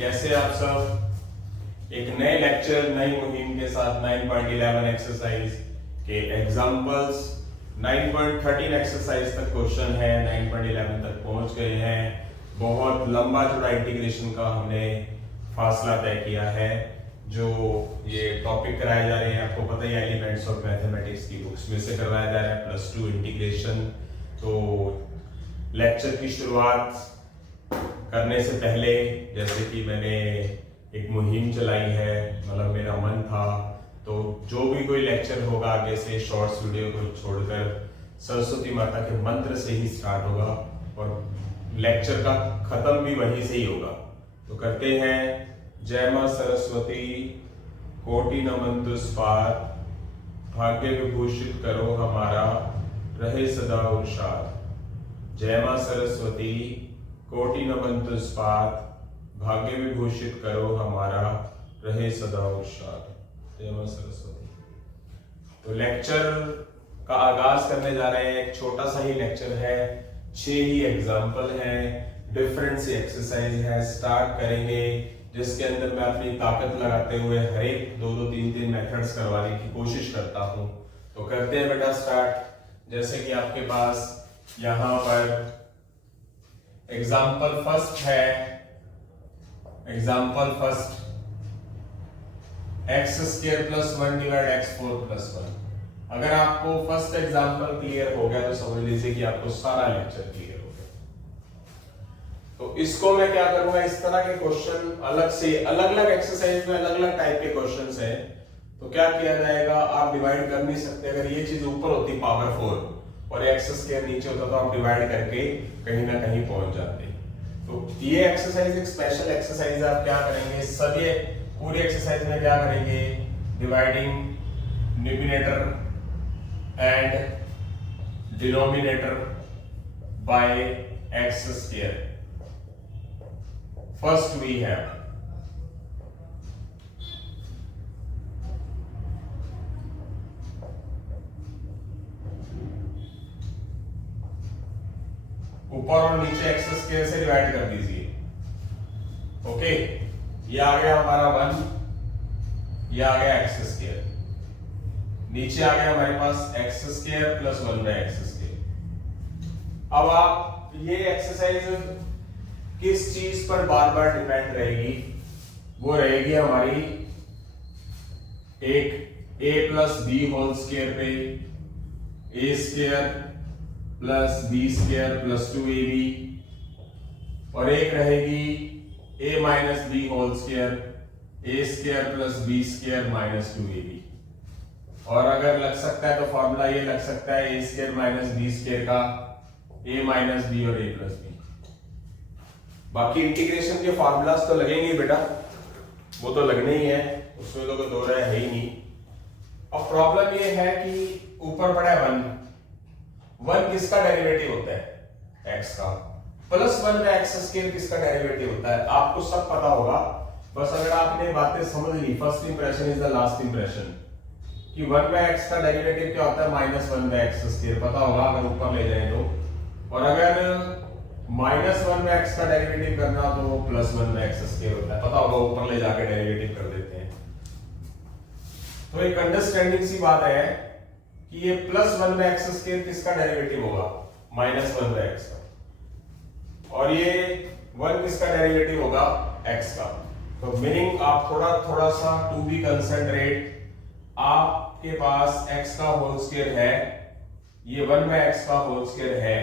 कैसे आप सब एक नए लेक्चर नई मुहिम के साथ 9.11 एक्सरसाइज के एग्जांपल्स 9.13 एक्सरसाइज तक क्वेश्चन है, 9.11 तक पहुंच गए हैं। बहुत लंबा चौड़ा इंटीग्रेशन का हमने फासला तय किया है। जो ये टॉपिक कराए जा रहे हैं आपको पता ही, एलिमेंट्स ऑफ मैथमेटिक्स की बुक्स में से करवाया जा रहा है, +2 इंटीग्रेशन। तो लेक्चर की शुरुआत करने से पहले जैसे कि मैंने एक मुहिम चलाई है, मतलब मेरा मन था तो जो भी कोई लेक्चर होगा आगे से शॉर्ट्स वीडियो को छोड़कर सरस्वती माता के मंत्र से ही स्टार्ट होगा और लेक्चर का खत्म भी वहीं से ही होगा। तो करते हैं। जय मां सरस्वती कोटि नमन तुस्पाद, भाग्य विभूषित करो हमारा, रहे सदा उर्षाद। जय मां सरस्वती कोटि नमन तुस्पाद, भाग्य विभूषित करो हमारा, रहे सदा उर्षाद। जय मां सरस्वती। तो लेक्चर का आगाज करने जा रहे हैं। एक छोटा सा ही लेक्चर है, 6 ही एग्जाम्पल हैं, डिफरेंट सी एक्सरसाइज है। स्टार्ट करेंगे जिसके अंदर मैं अपनी ताकत लगाते हुए हर एक 2-2, 3-3 मेथड्स करवाने की कोशिश करता हूं। तो करते हैं बेटा स्टार्ट। जैसे कि आपके पास यहां पर एग्जाम्पल फर्स्ट है, एग्जाम्पल फर्स्ट x² + 1 / x4 + 1। अगर आपको फर्स्ट एग्जाम्पल क्लियर हो गया तो समझ लीजिए कि आपको सारा लेक्चर क्लियर हो गया। तो इसको मैं क्या करूंगा, इस तरह के क्वेश्चन अलग से अलग अलग एक्सरसाइज में अलग अलग टाइप के क्वेश्चंस हैं। तो क्या किया जाएगा, आप डिवाइड कर नहीं सकते। अगर ये चीज ऊपर होती पावर 4 और x² नीचे होता तो आप डिवाइड करके कहीं ना कहीं पहुंच जाते। तो ये एक्सरसाइज एक स्पेशल एक्सरसाइज है। आप क्या करेंगे, सभी पूरी एक्सरसाइज में क्या करेंगे, dividing numerator and denominator by x²। First we have ऊपर और नीचे x² से डिवाइड कर दीजिए। ओके, ये आ गया हमारा 1, ये आ गया x², नीचे आ गया हमारे पास x² + 1/x²। अब आप ये एक्सरसाइज किस चीज पर बार बार डिपेंड रहेगी, वो रहेगी हमारी एक a + b² पे, a² + b² + 2ab, और एक रहेगी a - b² a² + b² - 2ab। और अगर लग सकता है तो फॉर्मूला ये लग सकता है a² - b² का a - b और a + b। बाकी इंटीग्रेशन के फॉर्मूलाज तो लगेंगे बेटा, वो तो लगने ही है, उसमें तो कोई दो राय है ही नहीं। अब प्रॉब्लम ये है कि ऊपर पड़ा है 1 किसका डेरिवेटिव होता है, x का, +1/x² किसका डेरिवेटिव होता है, आपको सब पता होगा। बस अगर आपने बातें समझ ली, first impression is the last impression, कि 1/x का डेरिवेटिव क्या होता है, -1/x², पता होगा अगर ऊपर ले जाए तो। और अगर -1/x का डेरिवेटिव करना तो +1/x² होता है, पता होगा, ऊपर ले जाकर डेरिवेटिव कर देते हैं। तो एक अंडरस्टैंडिंग सी बात है कि ये +1/x² किसका डेरिवेटिव होगा, -1/x का, और ये 1 किसका डेरिवेटिव होगा, x का। तो मीनिंग आप थोड़ा सा टू बी कंसंट्रेट, आपके पास x का होल स्क्वायर है, ये 1/x का होल स्क्वायर है।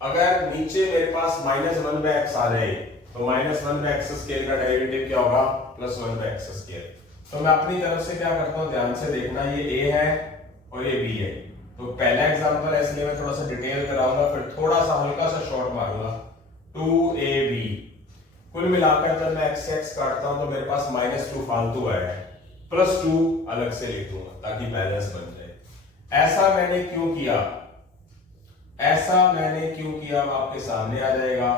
अगर नीचे मेरे पास -1/x आ जाए तो -1/x² का डेरिवेटिव क्या होगा, +1/x²। तो मैं अपनी तरफ से क्या करता हूं, ध्यान से देखना, ये a है और ये b है। तो पहला एग्जांपल है इसलिए मैं थोड़ा सा डिटेल कराऊंगा, फिर थोड़ा सा हल्का सा शॉर्ट मारूंगा। 2ab, कुल मिलाकर जब मैं x काटता हूं तो मेरे पास -2 फालतू आया है, +2 अलग से लिख दूंगा ताकि बैलेंस बन जाए। ऐसा मैंने क्यों किया, अब आपके सामने आ जाएगा।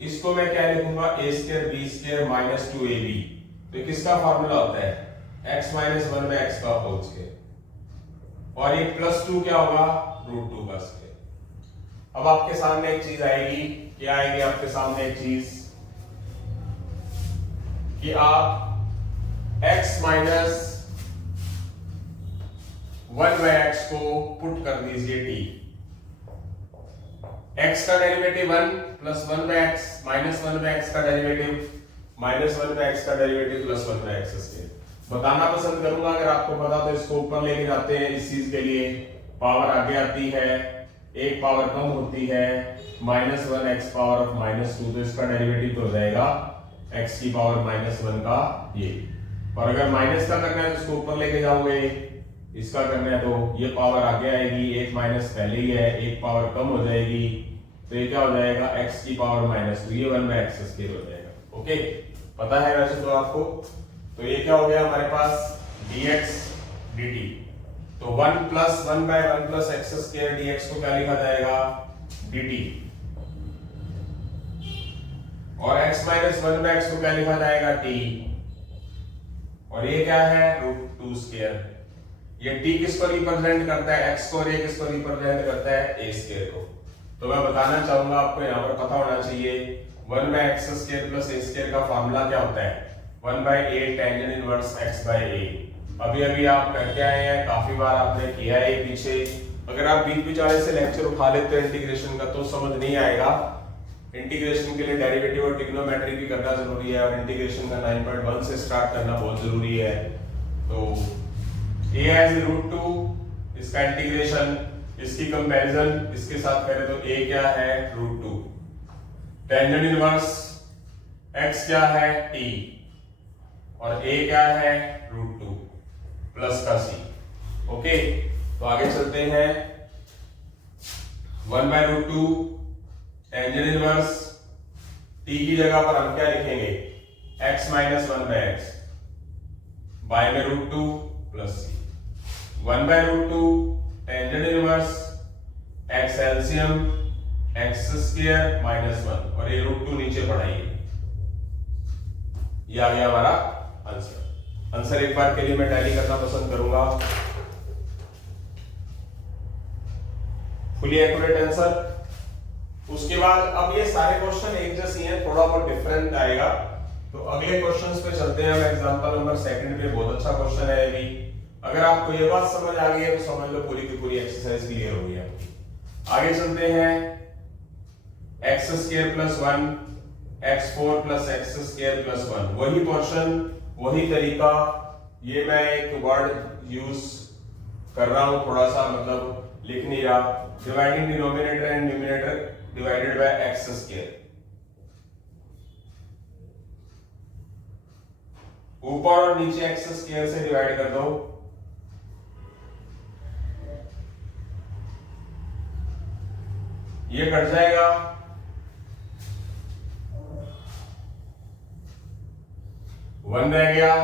इसको मैं क्या लिखूंगा, a² b² - 2ab। तो किसका फॉर्मूला होता है, x - 1/x का होल स्क्वायर, और ये +2 क्या होगा, √2 का स्क्वायर। अब आपके सामने एक चीज आएगी, क्या आएगी आपके सामने एक चीज, कि आप x माइनस 1/x को पुट कर दीजिए t। x का derivative 1 plus 1/x minus 1/x का डेरिवेटिव माइनस 1/x का डेरिवेटिव प्लस 1/x स्क्वायर। बताना पसंद करूंगा, अगर आपको पता तो इसको ऊपर लेके जाते हैं। इस चीज के लिए पावर आगे आती है, एक पावर कम होती है, -1x पावर ऑफ -2, तो इसका डेरिवेटिव तो हो जाएगा x की पावर -1 का ये। और अगर माइनस का करना है तो इसको ऊपर लेके जाओगे, इसका करना है तो ये पावर आगे आएगी, एक माइनस पहले ही है, एक पावर कम हो जाएगी, तो ये क्या हो जाएगा x की पावर -2, ये 1/x स्क्वायर हो जाएगा। ओके, पता है वैसे तो आपको। तो ये क्या हो गया हमारे पास dx dt। तो 1 plus 1/1 plus x square dx को क्या लिखा जाएगा dt, और x माइनस 1/x को क्या लिखा जाएगा t, और ये क्या है √2 स्क्वायर। ये t किसको रिप्रेजेंट करता है x को, और ये किसको रिप्रेजेंट करता है a स्क्वायर को। तो मैं बताना चाहूंगा आपको, यहाँ पर पता होना चाहिए 1/x square plus a square का फार्मूला क्या होता है 1/a tan inverse x by a। अभी अभी आप करके आए हैं, काफी बार आपने किया है पीछे। अगर आप बीच बिचारे से लेक्चर उठा लेते हैं इंटीग्रेशन का तो समझ नहीं आएगा। इंटीग्रेशन के लिए डेरिवेटिव और ट्रिग्नोमेट्री भी करना जरूरी है, और इंटीग्रेशन का 9.1 से स्टार्ट करना बहुत जरूरी है। तो a एज √2, इसका इंटीग्रेशन, इसकी कंपैरिजन इसके साथ करें तो a क्या है √2, टेंजेंट इनवर्स x क्या है t, और a क्या है √2 प्लस का c। ओके, तो आगे चलते हैं। 1/√2 टेंजेंट इनवर्स t की जगह पर हम क्या लिखेंगे x माइनस 1/x बाय में √2 plus c। 1/√2 tangent inverse x LCM x square minus 1, और ये √2 नीचे पढ़ाइए। ये आ गया हमारा आंसर। आंसर एक बार के लिए मैं टैली करना पसंद करूंगा। Fully accurate answer. उसके बाद अब ये सारे क्वेश्चन एक जैसे हैं, थोड़ा बहुत डिफरेंट आएगा। तो अगले क्वेश्चंस पे चलते हैं। एग्जांपल नंबर 2 पे बहुत अच्छा क्वेश्चन है ये भी। अगर आपको ये बात समझ आ गई है तो समझ लो पूरी की पूरी एक्सरसाइज क्लियर हो गई है। आगे चलते हैं। x square plus 1 x4 plus x square plus 1, वही पोर्शन वही तरीका। ये मैं एक वर्ड यूज कर रहा हूं, थोड़ा सा मतलब लिख नहीं रहा। Dividing denominator and numerator divided by x square. ऊपर और नीचे x स्क्वायर से डिवाइड कर दो। ये कट जाएगा, 1 रह गया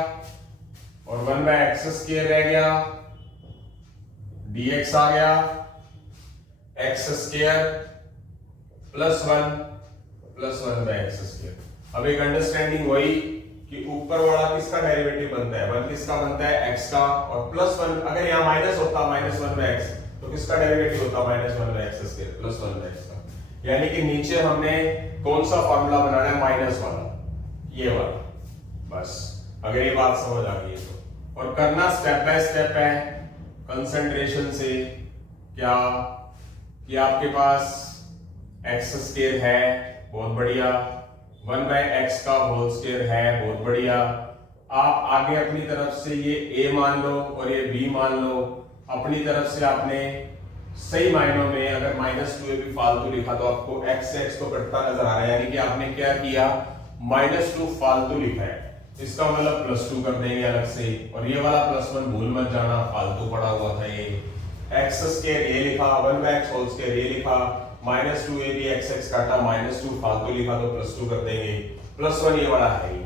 और 1/x स्क्वायर रह गया, dx आ गया x square plus 1/x square. अब एक अंडरस्टैंडिंग वही कि ऊपर वाला किसका डेरिवेटिव बनता है, 1 किसका बनता है x का, और प्लस 1 अगर यहाँ माइनस होता -1/x तो किसका डेरिवेटिव होता -1/x स्क्वायर प्लस 1/x का। यानी कि नीचे हमने कौन सा फॉर्मूला बनाना है, माइनस वाला, ये वाला। बस अगर ये बात समझ आ गई है तो, और करना स्टेप बाय स्टेप है, कंसंट्रेशन से। क्या कि आपके पास x स्क्वायर है, बहुत बढ़िया, 1/x का होल स्क्वायर है, बहुत बढ़िया। आप आगे अपनी तरफ से ये a मान लो और ये b मान लो। अपनी तरफ से आपने सही मायनों में अगर -2 भी फालतू लिखा तो आपको x से x को कटता नजर आ रहा है, यानी कि आपने क्या किया, -2 फालतू लिखा है, इसका मतलब +2 कर देंगे अलग से। और ये वाला +1 भूल मत जाना, फालतू पड़ा हुआ था ये। x स्क्वायर ये लिखा, 1/x होल स्क्वायर ये लिखा, -2 ये भी x काटा, -2 फालतू लिखा तो +2 कर देंगे, +1 ये वाला है ही।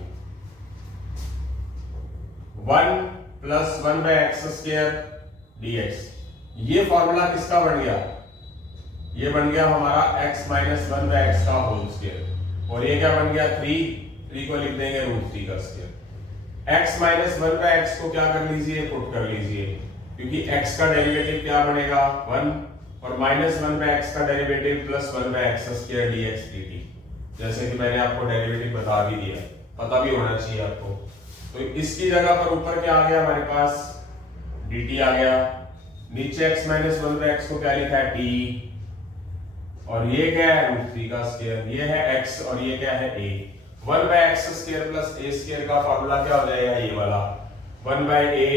1 प्लस 1/x स्क्वायर dx। ये फॉर्मूला किसका बन गया, ये बन गया हमारा x माइनस 1/x का होल स्क्वायर, और ये क्या बन गया 3 को लिख देंगे √3 का स्क्वायर। x माइनस 1/x को क्या कर लीजिए, पुट कर लीजिए, क्योंकि x का डेरिवेटिव क्या बनेगा 1, और -1/x का derivative plus 1/x square dx dt। जैसे कि मैंने आपको डेरिवेटिव बता भी दिया। पता भी होना चाहिए आपको। तो इसकी जगह पर ऊपर क्या आ गया हमारे पास, dt आ गया, नीचे x माइनस 1/x को क्या लिखा है t, और ये क्या है √3 का स्क्वायर, ये है x और ये क्या है a। 1/x square plus a square का फार्मूला क्या हो जाएगा, ये वाला 1/a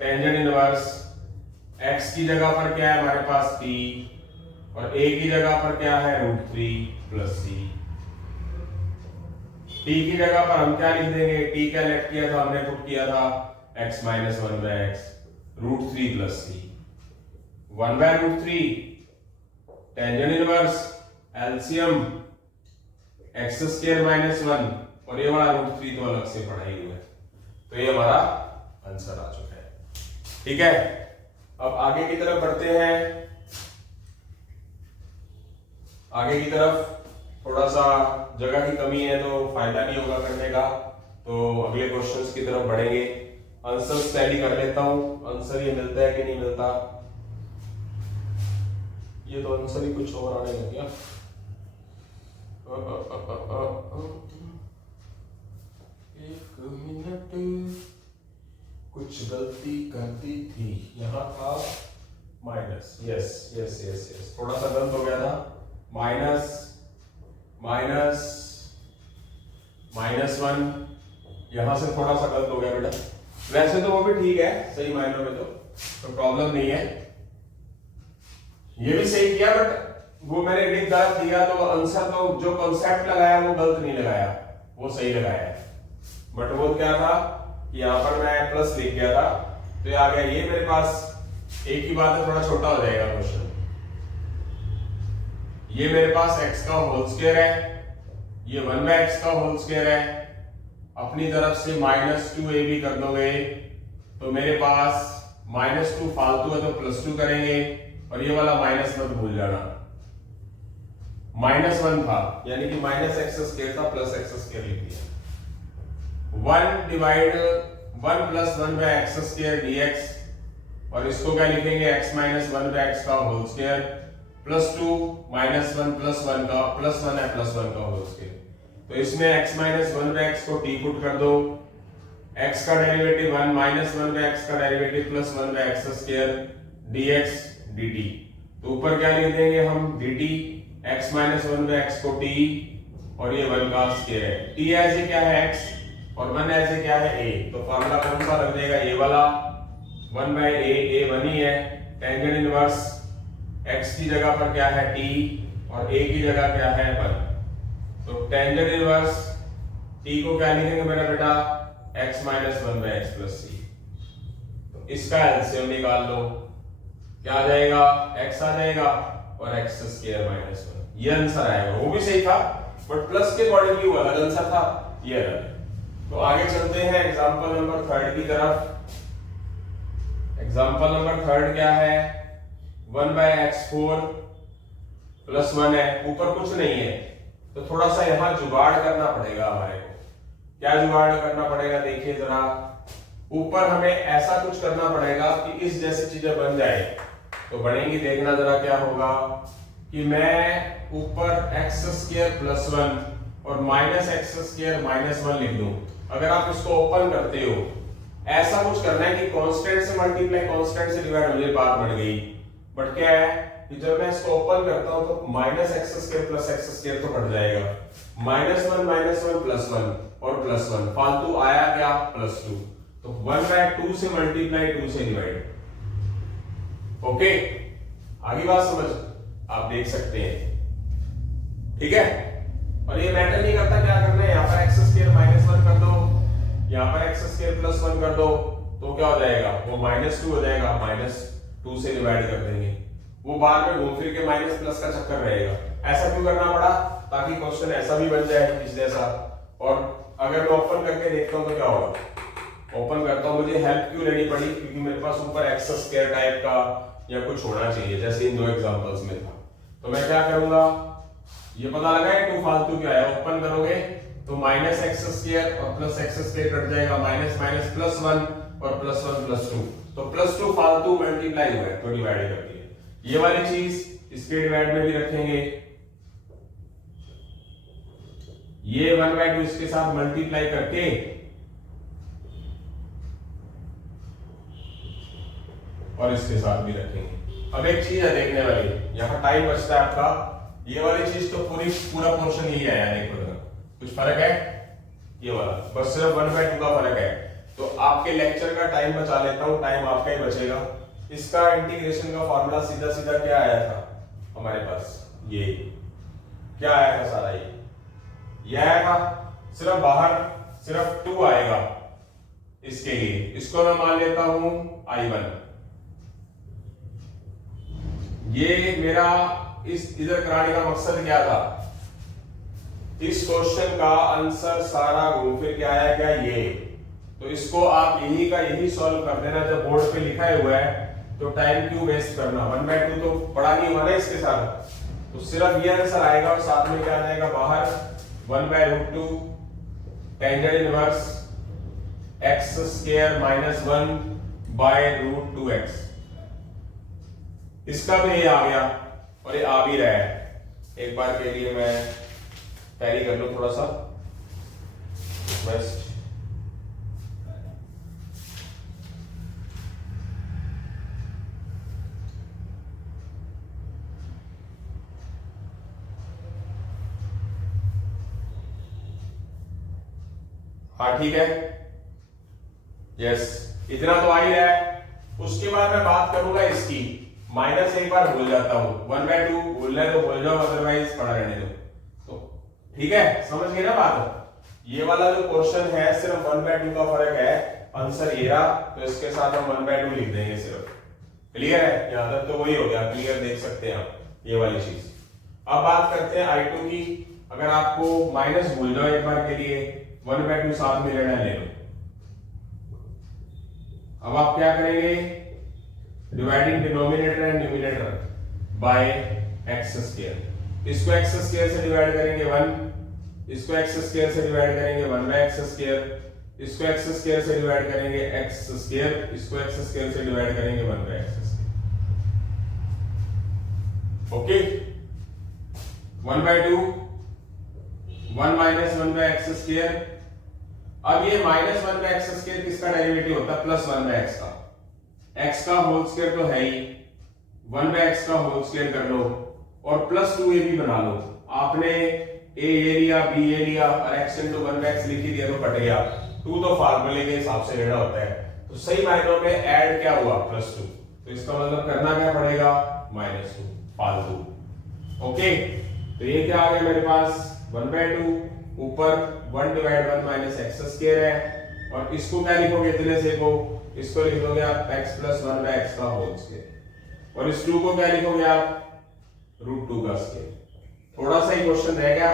टेंजेंट इनवर्स x की जगह पर क्या है हमारे पास t, और a की जगह पर क्या है √3 प्लस c। t की जगह पर हम क्या लिख देंगे, t क्या लेट किया था हमने, पुट किया था x minus 1/x √3 plus c। 1/√3 tangent inverse LCM x square minus 1, और ये वाला √3 तो अलग से पढ़ा ही हुआ है। तो ये हमारा आंसर आ चुका है। ठीक है, अब आगे की तरफ बढ़ते हैं। आगे की तरफ थोड़ा सा जगह की कमी है तो फायदा नहीं होगा करने का, तो अगले क्वेश्चंस की तरफ बढ़ेंगे। आंसर स्टडी कर लेता हूं, आंसर ये मिलता है कि नहीं मिलता। ये तो आंसर ही कुछ और आने लग गया। एक मिनट, कुछ गलती कर दी थी, यहाँ था minus, yes yes yes yes, थोड़ा सा गलत हो गया था। माइनस माइनस माइनस 1, यहां से थोड़ा सा गलत हो गया बेटा। वैसे तो वो भी ठीक है, सही मायनों में तो प्रॉब्लम नहीं है। ये भी सही किया, बट वो मैंने लिख गलत दिया, तो आंसर तो जो कॉन्सेप्ट लगाया वो गलत नहीं लगाया, वो सही लगाया है। बट वो क्या था कि यहाँ पर मैं प्लस लिख गया था, तो ये आ गया। ये मेरे पास एक ही बात है, थोड़ा छोटा हो जाएगा क्वेश्चन। ये मेरे पास x का होल स्क्वायर है, ये 1/x का होल स्क्वायर है। अपनी तरफ से -2ab कर दोगे तो मेरे पास -2 फालतू है तो +2 करेंगे, और ये वाला माइनस मत भूल जाना, -1 था यानी कि -x² था, +x² लिख दिया। 1 + 1/x² dx, और इसको क्या लिखेंगे, x - 1/x का होल स्क्वायर +2 -1 +1 का +1 है, +1 का होल स्क्वायर। तो इसमें x - 1/x को t पुट कर दो, x का डेरिवेटिव 1 -1/x का डेरिवेटिव +1/x² dx dt। तो ऊपर क्या लिख देंगे हम, dt x - 1/x को t, और ये 1 का स्क्वायर है। t ऐसे क्या है x, और 1 ऐसे क्या है a, तो फार्मूला कौन सा लग जाएगा, ये वाला 1/a, a 1 ही है। टेंजेंट इनवर्स x की जगह पर क्या है t, और a की जगह क्या है 1। तो टेंजेंट इनवर्स t को क्या लिखेंगे मेरा बेटा, x - 1/x + c। तो इसका एलसीएम निकाल लो, क्या आ जाएगा, x आ जाएगा और x² - 1, ये आंसर आएगा। वो भी सही था, बट प्लस के अकॉर्डिंगली वो अलग आंसर था, ये अलग। तो आगे चलते हैं एग्जांपल नंबर 3 की तरफ। एग्जांपल नंबर 3 क्या है, 1/x4 + 1 है, ऊपर कुछ नहीं है, तो थोड़ा सा यहां जुगाड़ करना पड़ेगा हमारे को। क्या जुगाड़ करना पड़ेगा, देखिए जरा, ऊपर हमें ऐसा कुछ करना पड़ेगा कि इस जैसी चीजें बन जाए। तो बनेंगी, देखना जरा क्या होगा कि मैं ऊपर x² + 1 और -x² - 1 लिख दूं। अगर आप इसको ओपन करते हो, ऐसा कुछ करना है कि कांस्टेंट से मल्टीप्लाई कांस्टेंट से डिवाइड हो जाए, बात बढ़ गई। बट क्या है कि जब मैं इसको ओपन करता हूं तो -x² + x² तो कट जाएगा, -1 + 1 और +1 फालतू आया क्या, +2। तो 1/2 से मल्टीप्लाई 2 से डिवाइड। ओके, आगे बात समझ आप देख सकते हैं, ठीक है। और ये मैटर नहीं करता क्या करना है, यहाँ पर x² - 1 कर दो, यहाँ पर x² + 1 कर दो, तो क्या हो जाएगा, वो -2 हो जाएगा, -2 से डिवाइड कर देंगे। वो बाद में घूम फिर के माइनस प्लस का चक्कर रहेगा। ऐसा क्यों करना पड़ा, ताकि क्वेश्चन ऐसा भी बन जाए इस जैसा। और अगर मैं ओपन करके देखता हूं तो क्या होगा, ओपन करता हूं, मुझे हेल्प क्यों लेनी पड़ी, क्योंकि मेरे पास ऊपर x² टाइप का या कुछ होना चाहिए, जैसे इन दो एग्जांपल्स में था। तो मैं क्या करूंगा, ये पता लगा है 2 फालतू क्या है, ओपन करोगे तो -x² और +x² कट जाएगा, माइनस माइनस +1 और +1 +2, तो +2 फालतू मल्टीप्लाई हुआ है तो डिवाइड कर दिया। ये वाली चीज इसके डिवाइड में भी रखेंगे, ये 1/2 इसके साथ मल्टीप्लाई करके और इसके साथ भी रखेंगे। अब एक चीज है देखने वाली, यहाँ टाइम बचता है आपका, ये वाली चीज तो पूरा पोर्शन यही है यार, देखो कुछ फर्क है, ये वाला बस सिर्फ 1/2 का फर्क है। तो आपके लेक्चर का टाइम बचा लेता हूँ, टाइम आपका ही बचेगा। इसका इंटीग्रेशन का फॉर्मूला सीधा सीधा क्या आया था हमारे पास, ये क्या आया था सारा, ये आया था, सिर्फ बाहर सिर्फ 2 आएगा इसके लिए, इसको मैं मान लेता हूं I1। ये मेरा इस इधर कराने का मकसद क्या था, इस क्वेश्चन का आंसर सारा घूम फिर के आया क्या, ये। तो इसको आप यही का यही सॉल्व कर देना, जब बोर्ड पे लिखा हुआ है तो टाइम क्यों वेस्ट करना। 1/2 तो पढ़ा नहीं हुआ ना इसके साथ, तो सिर्फ ये आंसर आएगा और साथ में क्या आ जाएगा बाहर 1/√2 टेंजेंट इनवर्स x² - 1/√2x। इसका भी ये आ गया और ये आ भी रहा है। एक बार के लिए मैं कैरी कर लूं थोड़ा सा बस। हाँ ठीक है, यस इतना तो आ ही रहा है। उसके बाद मैं बात करूंगा इसकी, माइनस एक बार भूल जाता हूं, 1/2 भूलना है तो भूल जाओ, अदरवाइज पढ़ा रहने दो। तो ठीक है, समझ गए ना बात। ये वाला जो क्वेश्चन है सिर्फ 1/2 का फर्क है, आंसर ये रहा, तो इसके साथ हम 1/2 लिख देंगे सिर्फ। क्लियर है, यहां तक तो वही हो गया, क्लियर देख सकते हैं आप ये वाली चीज। अब बात करते हैं I2 की। अगर आपको माइनस भूल जाओ एक बार के लिए, 1/2 साथ में लेना ले लो। अब आप क्या करेंगे, dividing denominator and numerator bye x²। इसको x² से डिवाइड करेंगे 1, इसको x² से डिवाइड करेंगे 1/x², इसको x² से डिवाइड करेंगे x², इसको x² से डिवाइड करेंगे 1/x²। Okay, 1/2 1 - 1/x²। अब ये -1/x² किसका डेरिवेटिव होता है, +1/x का। x का होल स्क्वायर तो है ही, 1/x का होल स्क्वायर कर लो और +2ab बना लो। आपने a ये लिया, b ये लिया और x × 1/x लिख ही दिया तो कट गया। 2 तो फार्मूले के हिसाब से लेना होता है, तो सही मायनों में ऐड क्या हुआ, +2। तो इसका मतलब करना क्या पड़ेगा, -2 फालतू। ओके, तो ये क्या आ गया मेरे पास 1/2, ऊपर 1/1 - x² है, और इसको क्या लिखोगे इतने से को, इसको लिखोगे आप x + 1/x का होल स्क्वायर, और इस 2 को क्या लिखोगे आप, √2 का स्क्वायर। थोड़ा सा ही क्वेश्चन रह गया,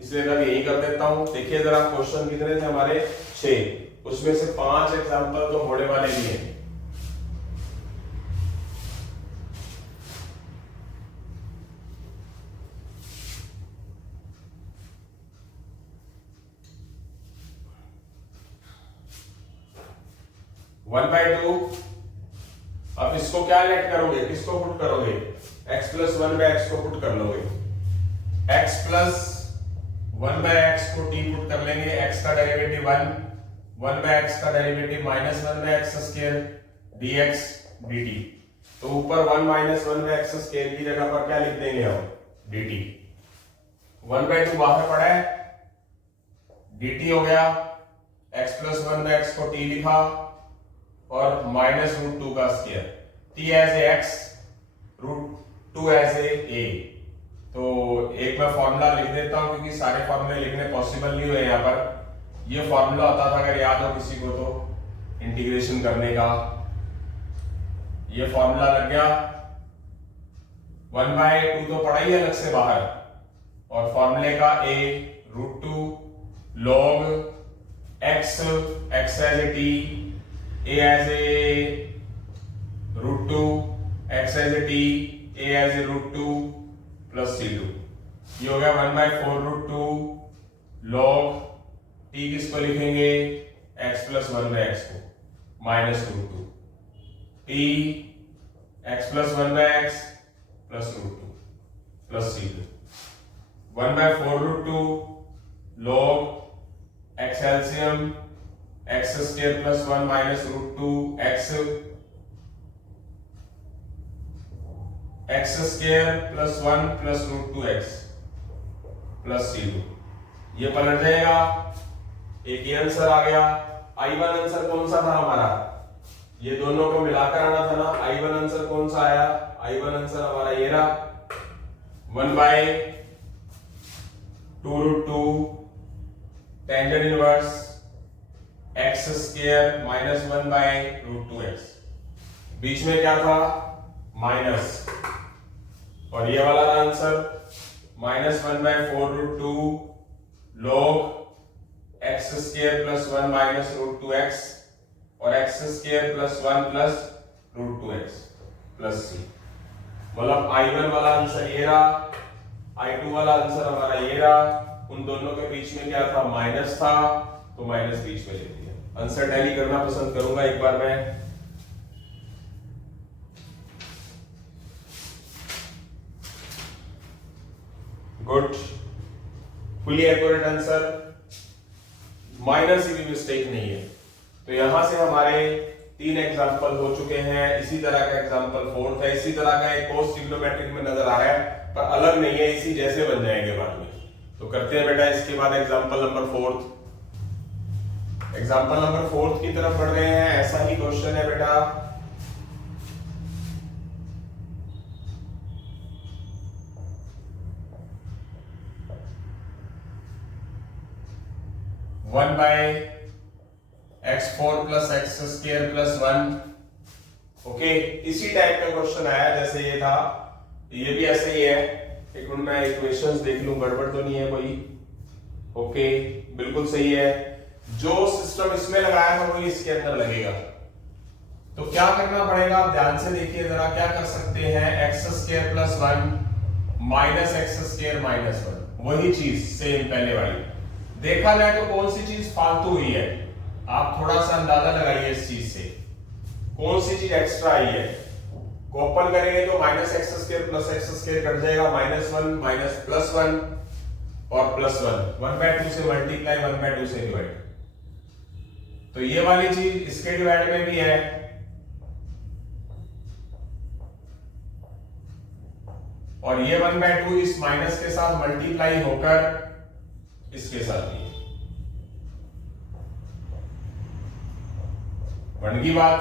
इसलिए मैं यही कर देता हूं। देखिए जरा क्वेश्चन कितने थे हमारे, 6, उसमें से 5 एग्जांपल तो होने वाले भी हैं। वन बाई टू, अब इसको क्या लेट करोगे, किसको पुट करोगे, x + 1/x को पुट कर लोगे। x + 1/x को t पुट कर लेंगे, x का डेरिवेटिव 1, 1/x का डेरिवेटिव -1/x² dx dt। तो ऊपर 1 - 1/x² की जगह पर क्या लिख देंगे हम, dt। 1/2 बाहर पड़ा है, dt हो गया, x + 1/x को t लिखा और -√2 का square, t as a x, √2 as a. तो एक मैं फॉर्मूला लिख देता हूं क्योंकि सारे फॉर्मूले लिखने पॉसिबल नहीं हुए यहाँ पर। ये फॉर्मूला होता था, अगर याद हो किसी को तो, इंटीग्रेशन करने का। ये फॉर्मूला लग गया, 1/2 तो पड़ा ही अलग से बाहर, और फॉर्मूले का a √2 log x as a t, a as a √2, x as a t, a as a √2 plus c2। ये हो गया 1/4 √2 log t, किसको लिखेंगे, x + 1/x को, -√2 t x + 1/x plus √2 plus c2। 1/4 √2 log x LCM x square plus 1 minus root 2 x square plus 1 plus root 2 x plus c2, ये पलट जाएगा। एक ये आंसर आ गया। I1 आंसर कौन सा था हमारा, ये दोनों को मिलाकर आना था ना। I1 आंसर कौन सा आया, I1 आंसर हमारा ये रहा 1 by 2 root 2 tangent inverse x square minus 1 by root 2x, बीच में क्या था माइनस, और ये वाला answer minus 1 by 4 root 2 log x square plus 1 minus root 2x और x square plus 1 plus root 2x plus c, मतलब I1 वाला आंसर ये रहा, I2 वाला आंसर हमारा ये रहा। उन दोनों के बीच में क्या था, माइनस था, तो माइनस बीच में ले दिया। आंसर टैली करना पसंद करूंगा एक बार मैं। Good, fully accurate answer, minor सी भी मिस्टेक नहीं है। तो यहां से हमारे 3 एग्जांपल हो चुके हैं। इसी तरह का एग्जांपल 4 है, इसी तरह का एक कोस ट्रिग्नोमेट्रिक में नजर आ रहा है पर अलग नहीं है, इसी जैसे बन जाएंगे बाद में। तो करते हैं बेटा इसके बाद एग्जांपल नंबर 4। एग्जांपल नंबर 4 की तरफ बढ़ रहे हैं। ऐसा ही क्वेश्चन है बेटा, one by x4 plus x square plus 1। Okay, इसी टाइप का क्वेश्चन आया जैसे ये था, ये भी ऐसे ही है। एक मिनट मैं इक्वेशंस देख लूं, गड़बड़ तो नहीं है कोई। ओके, बिल्कुल सही है। जो सिस्टम इसमें लगाया था वही इसके अंदर लगेगा। तो क्या करना पड़ेगा, आप ध्यान से देखिए जरा। क्या कर सकते हैं, x square plus 1 minus x square minus 1, वही चीज सेम पहले वाली। देखा जाए तो कौन सी चीज फालतू हुई है, आप थोड़ा सा अंदाजा लगाइए इस चीज से, कौन सी चीज एक्स्ट्रा आई है। ओपन करेंगे तो minus x square plus x square cut जाएगा, माइनस 1 माइनस प्लस 1 और प्लस 1 1/2 से मल्टीप्लाई 1/2 से डिवाइड। तो ये वाली चीज इसके डिवाइड में भी है, और ये 1/2 इस माइनस के साथ मल्टीप्लाई होकर इसके साथ ही बन गई बात।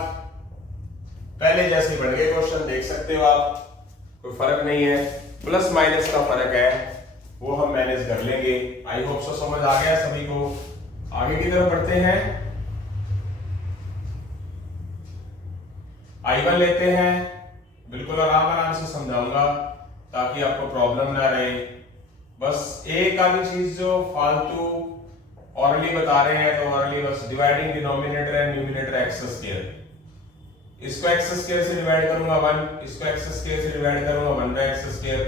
पहले जैसे बढ़ गए क्वेश्चन, देख सकते हो आप, कोई फर्क नहीं है। प्लस माइनस का फर्क है, वो हम मैनेज कर लेंगे। आई होप सो समझ आ गया सभी को। आगे की तरफ बढ़ते हैं। I1 लेते हैं, बिल्कुल आराम से समझाऊंगा ताकि आपको प्रॉब्लम ना रहे। बस एक आधी चीज जो फालतू ऑरली बता रहे हैं, तो ऑरली बस dividing denominator and numerator x square. इसको एक्स स्क्वायर से डिवाइड करूंगा 1, इसको एक्स स्क्वायर से डिवाइड करूंगा 1 बाय एक्स स्क्वायर,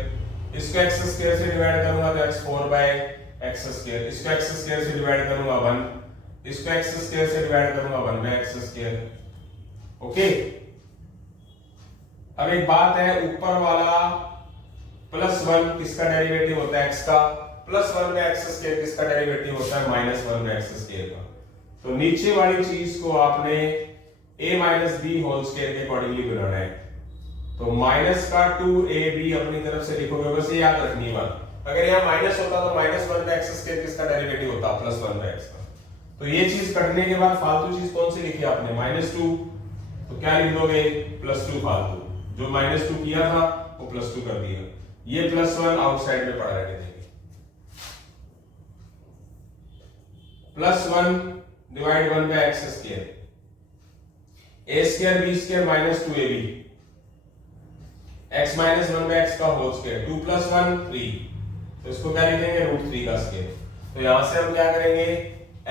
इसको एक्स स्क्वायर से डिवाइड करूंगा तो x4 बाय एक्स स्क्वायर, इसको एक्स स्क्वायर से डिवाइड करूंगा 1, इसको एक्स स्क्वायर से डिवाइड करूंगा 1 बाय एक्स स्क्वायर। ओके, अब एक बात है, ऊपर वाला प्लस 1 किसका डेरिवेटिव होता है, x का, प्लस 1 बाय एक्स स्क्वायर किसका डेरिवेटिव होता है, माइनस 1 बाय एक्स स्क्वायर का। तो नीचे वाली चीज को आपने a minus B whole square के अकॉर्डिंगली बनाना है। तो माइनस का 2ab अपनी तरफ से लिखोगे, बस ये याद रखनी बात। अगर यहाँ माइनस होता तो माइनस 1 बाय एक्स स्क्वायर किसका डेरिवेटिव होता, प्लस 1 बाय एक्स का। तो ये चीज कटने के बाद फालतू चीज कौन सी लिखी आपने, -2, तो क्या लिख दोगे, +2 फालतू। जो -2 किया था वो +2 कर दिया। ये +1 आउटसाइड में पड़ा रहने देंगे। +1 divide 1 by X square, a square b square minus 2ab, x minus 1 by X का होल स्क्वायर, 2 + 1 3, तो इसको क्या लिखेंगे, √3 का स्क्वायर। तो यहां से हम क्या करेंगे,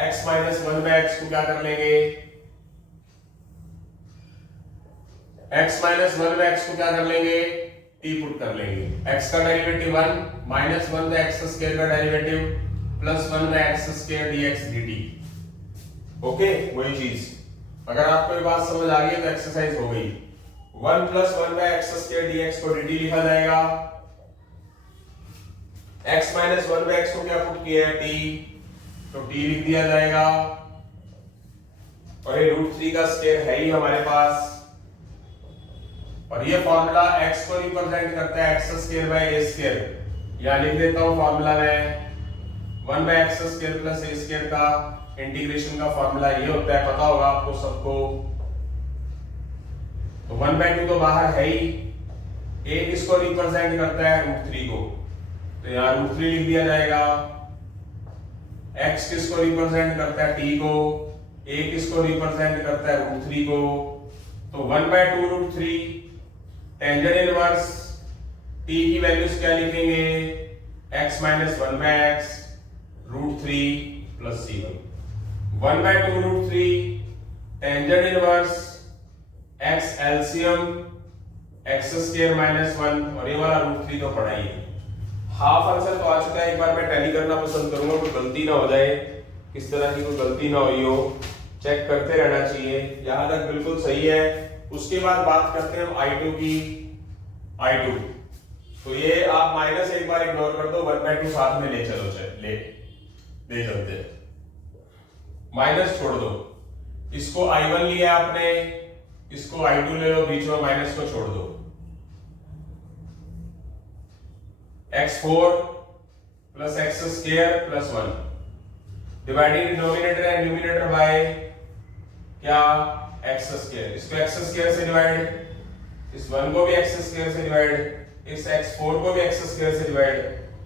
x माइनस 1 बाय एक्स को क्या कर लेंगे, x माइनस 1 बाय एक्स को क्या कर लेंगे, t पुट कर लेंगे। x का derivative 1 minus 1 by X square का derivative plus 1 by X square dx dt। Okay, वही चीज। अगर आपको ये बात समझ आ गई तो एक्सरसाइज हो गई। 1 + 1 बाय एक्स स्क्वायर dx को dt लिखा जाएगा। x माइनस 1 बाय एक्स को क्या पुट किया है, t, तो t लिख दिया जाएगा, और ये √3 का स्क्वायर है ही हमारे पास, और ये फॉर्मूला x को रिप्रेजेंट करता है x² / a²। यहां लिख देता हूं फॉर्मूला में 1/x² + a² का इंटीग्रेशन का फॉर्मूला ये होता है, पता होगा आपको सबको। तो 1/2 तो बाहर है ही, a किसको रिप्रेजेंट करता है, √3 को, तो यहाँ √3 लिख दिया जाएगा। x किसको रिप्रेजेंट करता है, t को, a किसको रिप्रेजेंट करता है, √3 को, तो 1/2 √3 टेंजेंट इनवर्स t की वैल्यूज क्या लिखेंगे, x - 1/x √3 + c1। 1/2 √3 tangent inverse x LCM x² - 1, और ये वाला √3 तो पढ़ा ही है। हाफ आंसर तो आ चुका है, एक बार मैं टैली करना पसंद करूंगा, कोई गलती ना हो जाए, किस तरह की कोई गलती ना हुई हो, चेक करते रहना चाहिए। यहां तक बिल्कुल सही है। उसके बाद बात करते हैं I2 की। I2 तो ये आप माइनस एक बार इग्नोर कर दो, 1/2 साथ में ले चलो, ले चलते हैं, माइनस छोड़ दो। इसको I1 लिया आपने, इसको I2 ले लो, बीच में माइनस को छोड़ दो। x4 + x² + 1 dividing denominator and numerator bye क्या, x²। इसको x² से डिवाइड, इस 1 को भी x² से डिवाइड, इस x4 को भी x² से डिवाइड,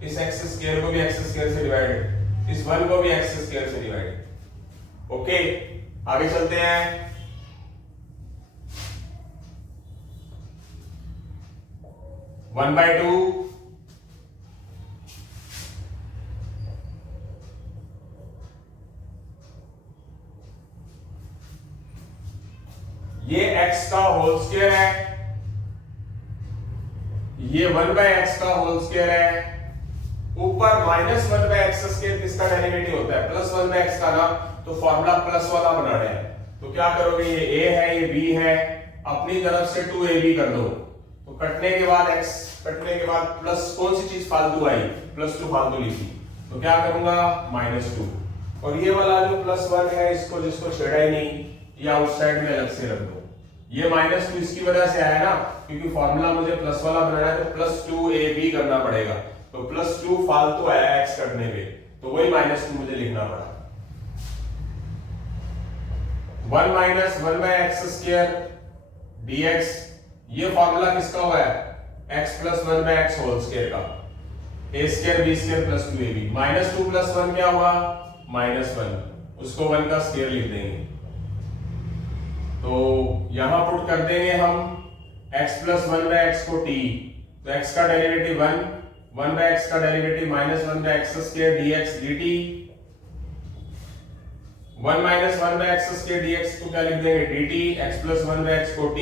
इस x² को भी x² से डिवाइड, इस 1 को भी x² से डिवाइड। ओके, आगे चलते हैं। वन बाय टू ये x का होल स्क्वायर है, ये 1/x का होल स्क्वायर है, ऊपर -1/x² किसका डेरिवेटिव होता है, +1/x का ना, तो फॉर्मूला प्लस वाला बनाना है। तो क्या करोगे, ये a है, ये b है, अपनी तरफ से 2ab कर दो, तो कटने के बाद x कटने के बाद प्लस कौन सी चीज फालतू आई, +2 फालतू लिखी, तो क्या करूंगा -2, और ये वाला जो +1 है, इसको जिसको छेड़ा ही नहीं, या उस साइड में अलग से रख दो। ये -2 इसकी वजह से आया ना, क्योंकि फॉर्मूला मुझे प्लस वाला बनाना है, तो +2ab करना पड़ेगा, तो +2 फालतू आया x कटने पे, तो वही -2 मुझे लिखना पड़ा। 1 - 1/x² dx, ये फॉर्मूला किसका हुआ है, x + 1/x होल स्क्वायर का, a² b² + 2ab। -2 + 1 क्या हुआ, -1, उसको 1 का स्क्वायर लिख देंगे, तो यहां पुट कर देंगे हम x + 1/x को t, तो x का डेरिवेटिव 1, 1/x का derivative -1/x² dx dt, 1 - 1/x² dx को क्या लिख देंगे, dt, x + 1/x को t,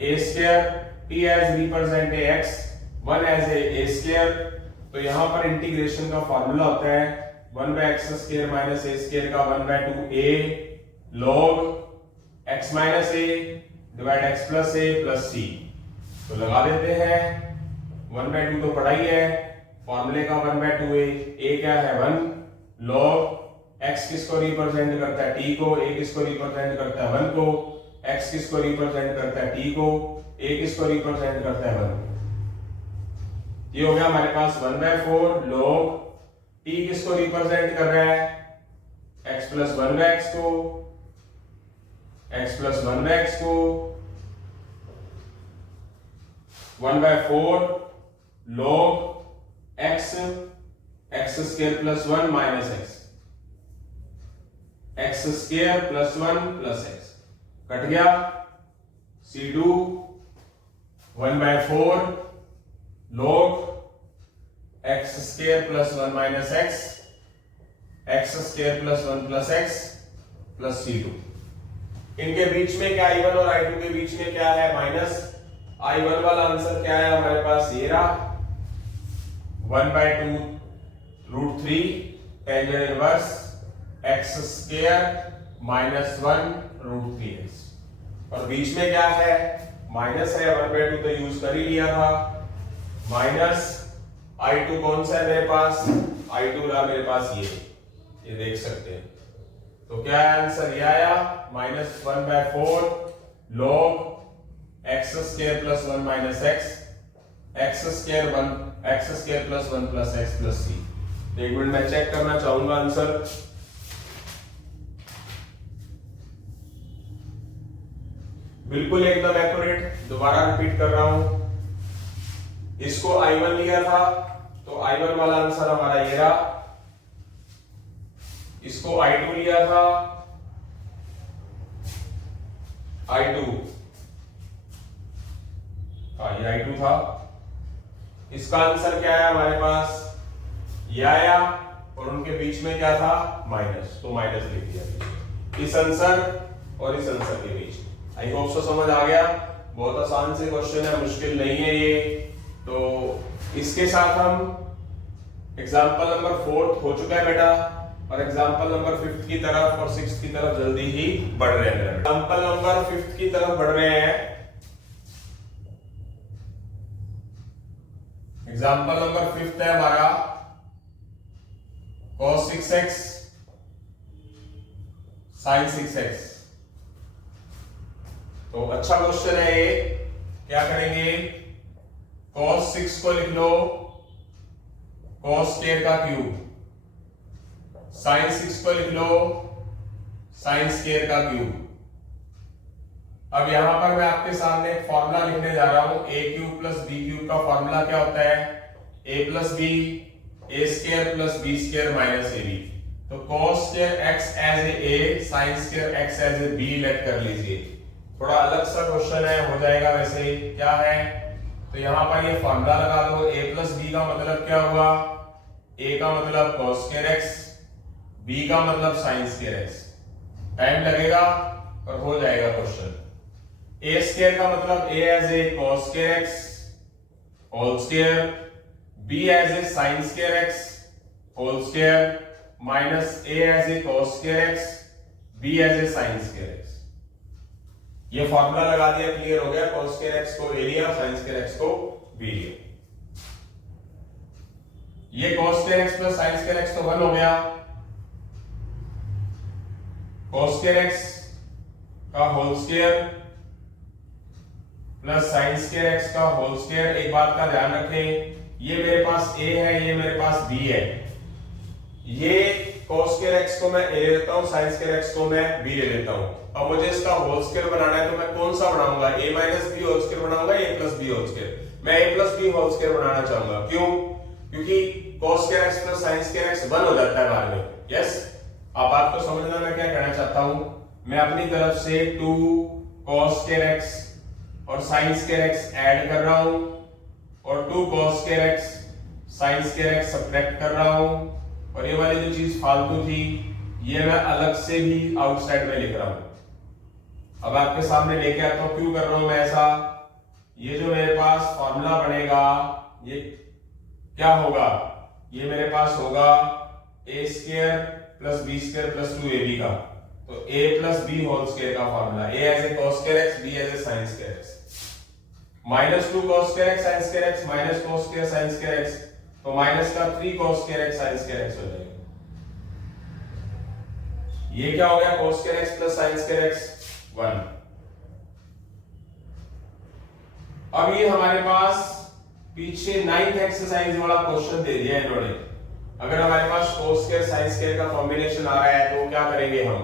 a², t as represent x, 1 as a², तो यहां पर इंटीग्रेशन का फॉर्मूला होता है 1/x² - a² का 1/2a log x - a divide x + a + c। तो लगा देते हैं, 1/2 तो पढ़ा ही है, फॉर्मूले का 1/2a, a क्या है 1, log x किसको रिप्रेजेंट करता है, t को, a किसको रिप्रेजेंट करता है 1 को, x किसको रिप्रेजेंट करता है t को, a किसको रिप्रेजेंट करता है 1। ये हो गया हमारे पास 1/4 log t किसको रिप्रेजेंट कर रहा है, x + 1/x को, x + 1/x को, 1/4 log x, x² + 1 - x, x² + 1 + x, cut गया, c2 1/4 log x² + 1 - x, x² + 1 + x + c2। इनके बीच में क्या, I1 और I2 के बीच में क्या है, माइनस। I1 वाला आंसर क्या है हमारे पास, ये रहा 1/2 √3 टेंजेंट इनवर्स x² - 1 √3x, और बीच में क्या है, माइनस है, 1/2 तो यूज कर ही लिया था, माइनस I2 कौन सा है मेरे पास, I2 रहा मेरे पास ये, ये देख सकते हैं। तो क्या आंसर ये आया -1/4 log x square plus 1 minus x square plus 1 plus x plus c। एक मिनट मैं चेक करना चाहूंगा आंसर। बिल्कुल एकदम एक्यूरेट। दोबारा रिपीट कर रहा हूं, इसको I1 लिया था तो I1 वाला आंसर हमारा ये रहा। इसको I2 लिया था, I2 ये I2 था। इसका आंसर क्या है हमारे पास, ये आया, और उनके बीच में क्या था, माइनस, तो माइनस लिख दिया इस आंसर और इस आंसर के बीच। आई होप सो समझ आ गया। बहुत आसान से क्वेश्चन है, मुश्किल नहीं है ये। तो इसके साथ हम एग्जांपल नंबर 4 हो चुका है बेटा, और एग्जांपल नंबर 5 की तरफ और 6 की तरफ जल्दी ही बढ़ रहे हैं। एग्जांपल नंबर 5 की तरफ बढ़ रहे हैं। एग्जांपल नंबर 5 है हमारा cos 6x sin 6x। तो अच्छा क्वेश्चन है ये। क्या करेंगे, cos 6 को लिख लो cos स्क्वायर का क्यूब, sin 6 को लिख लो sin स्क्वायर का क्यूब। अब यहां पर मैं आपके सामने एक फॉर्मूला लिखने जा रहा हूं। a cube plus b cube का फॉर्मूला क्या होता है, a plus b a square plus b square minus ab। तो cos square x as A sin square x as a b let कर लीजिए। थोड़ा अलग सा क्वेश्चन है, हो जाएगा वैसे। क्या है, तो यहां पर ये फॉर्मूला लगा दो। a प्लस b का मतलब क्या हुआ, a का मतलब cos स्क्वायर x, b का मतलब sin स्क्वायर x। टाइम लगेगा और हो जाएगा क्वेश्चन। a स्क्वायर का मतलब a as A cos square x whole square, b as A sin square x whole square, minus a as A cos square x, b as A sin square x। ये formula लगा दिया, clear हो गया। cos square x को a लिया, sin square x को b लिया। ये cos square x plus sin square x तो 1 हो गया। cos स्क्वायर x का whole square plus sin square x का होल स्क्वायर। एक बात का ध्यान रखें, ये मेरे पास a है, ये मेरे पास b है। ये cos स्क्वायर x को मैं a ले लेता हूं, sin स्क्वायर x को मैं b ले लेता हूं। अब मुझे इसका होल स्क्वायर बनाना है, तो मैं कौन सा बनाऊंगा, a minus b whole square बनाऊंगा, a plus b whole square. मैं a plus b whole square बनाना चाहूंगा। क्यों, क्योंकि cos square x plus sin square x 1 हो जाता है बाद में। यस, अब आपको समझना मैं क्या कहना चाहता हूं। मैं अपनी तरफ से 2 cos स्क्वायर x और sin स्क्वायर x ऐड कर रहा हूं, और 2 cos square x sin square x subtract कर रहा हूं, और ये वाली जो चीज फालतू थी ये मैं अलग से भी आउटसाइड में लिख रहा हूं। अब आपके सामने लेके आता हूं। क्यों कर रहा हूं मैं ऐसा, ये जो मेरे पास फॉर्मूला बनेगा ये क्या होगा, ये मेरे पास होगा a square plus b square plus 2ab का। तो a plus b whole square का formula, a as A cos square x, b as A sin square x, minus 2 cos square x sin square x माइनस cos square sin square x, तो minus का 3 cos square x sin square x हो जाएगा। ये क्या हो गया, cos square x plus sin square x 1। अब ये हमारे पास पीछे 9th एक्सरसाइज वाला क्वेश्चन दे दिया इन्होंने। अगर हमारे पास cos स्क्वायर sin स्क्वायर का कॉम्बिनेशन आ रहा है तो क्या करेंगे हम,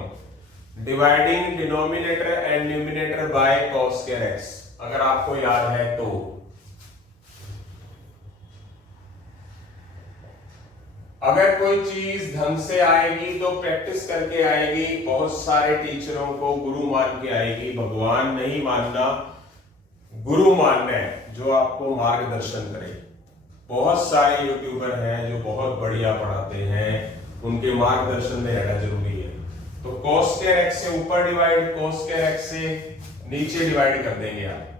dividing denominator and numerator bye cos square x। अगर आपको याद है तो अगर कोई चीज ढंग से आएगी तो प्रैक्टिस करके आएगी, बहुत सारे टीचरों को गुरु मान के आएगी। भगवान नहीं मानना, गुरु मानना है जो आपको मार्गदर्शन करे। बहुत सारे यूट्यूबर हैं जो बहुत बढ़िया पढ़ाते हैं, उनके मार्गदर्शन में रहना जरूरी है। तो cos स्क्वायर x से ऊपर डिवाइड, cos स्क्वायर x से नीचे डिवाइड कर देंगे आप।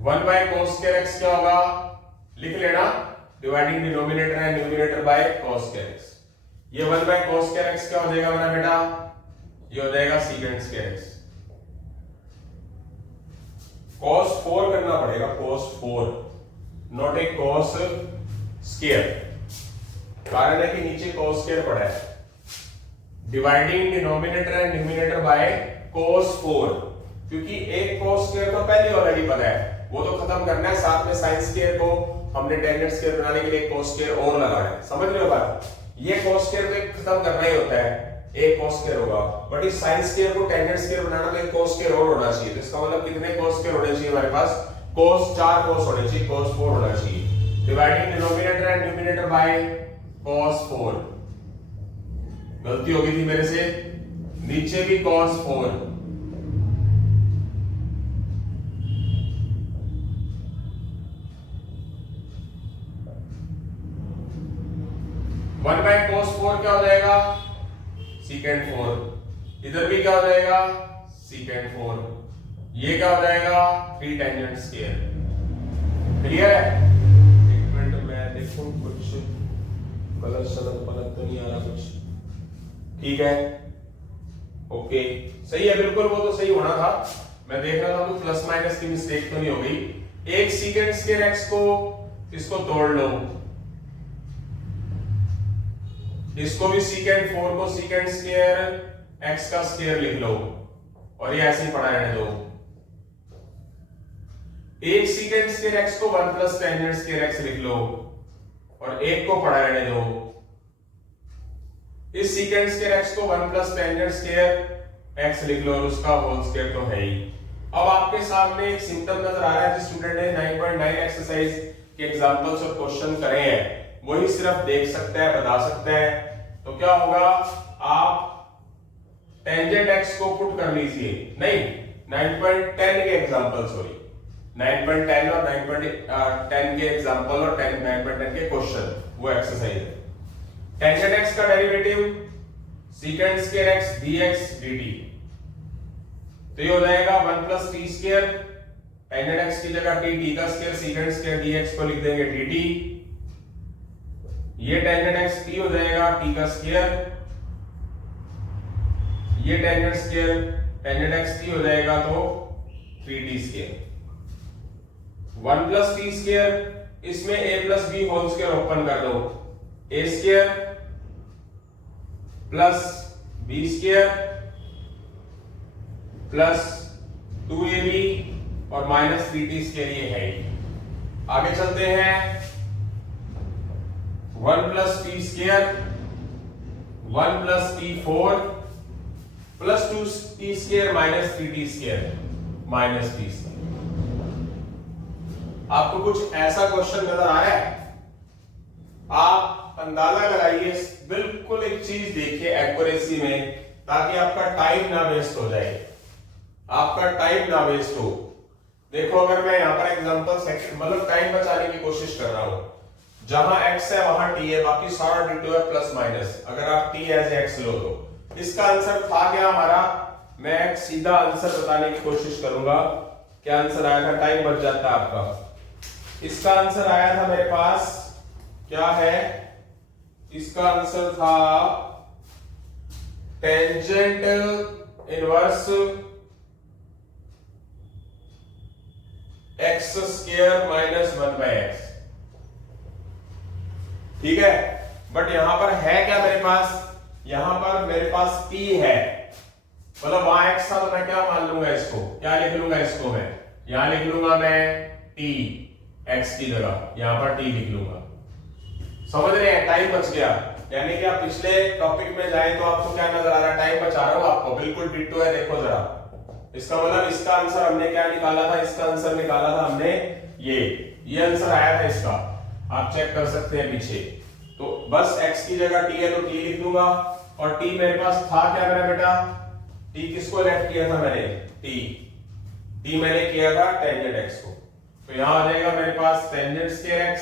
One by cos square x क्या होगा, लिख लेना, dividing denominator and numerator bye cos square x। ये 1 बाय cos स्क्वायर x क्या हो जाएगा मेरा बेटा, ये हो जाएगा सीकेंड स्क्वायर एक्स। cos 4 करना पड़ेगा, cos 4 not a cos square. कारण है कि नीचे cos स्क्वायर पड़ा है। Dividing denominator and numerator bye cos 4, क्योंकि एक cos स्क्वायर तो पहले ऑलरेडी पता है, वो तो खत्म करना है। साथ में sin स्क्वायर को हमने टेंजेंट स्क्वायर बनाने के लिए cos स्क्वायर और लगाना है। समझ रहे हो बात? ये cos स्क्वायर तो खत्म करना ही होता है, एक cos स्क्वायर होगा, बट इस sin स्क्वायर को टेंजेंट स्क्वायर बनाना तो एक cos स्क्वायर और होना चाहिए। तो इसका मतलब कितने cos स्क्वायर होने चाहिए हमारे पास? चार cos होने चाहिए, cos 4 होना चाहिए। Dividing denominator and numerator bye cos 4। गलती हो गई थी मेरे से, नीचे भी cos 4। 1 बाय cos 4 क्या हो जाएगा? सीकेंड 4। इधर भी क्या हो जाएगा? सीकेंड 4। ये क्या हो जाएगा? 3 टेंजेंट स्क्वायर। क्लियर है? एक मिनट मैं देखूं कुछ गलत सलत पलट तो नहीं आ रहा कुछ। ठीक है, ओके, सही है, बिल्कुल वो तो सही होना था। मैं देख रहा था तो प्लस माइनस की मिस्टेक तो नहीं हो गई। एक सीकेंड स्क्वायर एक्स को इसको तोड़ लो, इसको भी सीकेंड 4 को सीकेंड स्क्वायर एक्स का स्क्वायर लिख लो और ये ऐसे ही पड़ा रहने दो। एक सीकेंड स्क्वायर एक्स को 1 प्लस टेंजेंट स्क्वायर एक्स लिख लो और एक को पड़ा रहने दो। इस सीकेंड स्क्वायर एक्स को 1 प्लस टेंजेंट स्क्वायर एक्स लिख लो और उसका होल स्क्वायर तो है ही। अब आपके सामने एक सिम्टम नजर आ रहा है, जिस स्टूडेंट ने 9.9 एक्सरसाइज के एग्जांपल्स और क्वेश्चन करे हैं वही सिर्फ देख सकता है, बता सकता है। तो क्या होगा? आप टेंजेंट एक्स को पुट कर लीजिए, नहीं 9.10 के एग्जांपल, सॉरी 9.10 और 9.10 के एग्जांपल और 9.10 के क्वेश्चन, वो एक्सरसाइज है। टेंजेंट एक्स का derivative secant square x dx dt, तो ये हो जाएगा 1 plus T square, tangent x की जगह t का स्क्वायर, सीकेंड स्क्वायर dx को लिख देंगे dt। ये टेंजेंट एक्स t हो जाएगा t का स्क्वायर, ये tangent square tangent X t हो जाएगा तो 3t square. 1 plus T square, इसमें a plus b whole square open कर दो, a square plus b square plus 2ab और माइनस 3t स्क्वायर, ये है ही। आगे चलते हैं, 1 plus T square 1 plus T 4 plus 2t square minus 3t square minus t square. आपको कुछ ऐसा क्वेश्चन नजर आ रहा है? आप अंदाजा लगाइए, बिल्कुल एक चीज देखिए एक्यूरेसी में, ताकि आपका टाइम ना वेस्ट हो जाए, आपका टाइम ना वेस्ट हो। देखो, अगर मैं यहां पर एग्जांपल सेक्शन मतलब टाइम बचाने की कोशिश कर रहा हूं, जहां x है वहां t है, बाकी सारा डिटो है प्लस माइनस। अगर आप t एज x लो तो इसका आंसर था क्या हमारा? मैं सीधा आंसर बताने की कोशिश करूंगा। क्या आंसर आया था? टाइम बच जाता है आपका। इसका आंसर आया था मेरे पास, क्या है इसका आंसर? था tangent inverse x square minus 1 by x। ठीक है, बट यहां पर है क्या मेरे पास? यहां पर मेरे पास t है, मतलब वहां x था तो मैं क्या मान लूंगा इसको? क्या लिख लूंगा इसको? मैं यहां लिख लूंगा मैं t, x की जगह यहां पर t लिख लूंगा। समझ रहे हैं? टाइम बच गया, यानी कि आप पिछले टॉपिक में जाए तो आपको क्या नजर आ रहा है? टाइम बचा रहा हूं आपको, बिल्कुल डिट्टो है। देखो जरा, इसका मतलब इसका आंसर हमने क्या निकाला था? इसका आंसर निकाला था हमने ये आंसर आया था इसका, आप चेक कर सकते हैं पीछे। तो बस x की जगह t है तो t लिख दूंगा, और t मेरे पास था क्या मेरा बेटा? t किसको लेफ्ट किया था मैंने? t मैंने किया था टेंजेंट x को, तो यहां आ जाएगा मेरे पास tangent square x,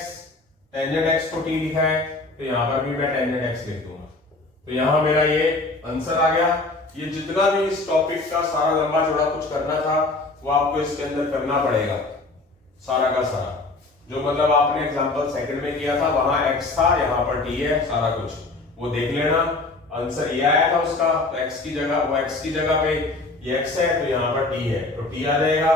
tangent x को t लिखा है तो यहां पर भी मैं टेंजेंट x लिख दूंगा। तो यहां मेरा ये आंसर आ गया। ये जितना भी इस टॉपिक का सारा लंबा चौड़ा कुछ करना था वो आपको इसके अंदर करना पड़ेगा, सारा का सारा। जो मतलब आपने एग्जांपल सेकंड में किया था वहां x था, यहां पर t है, सारा कुछ वो देख लेना। आंसर ये आया था उसका, तो x की जगह, वो x की जगह पे ये x है तो यहाँ पर t है, तो t आ जाएगा,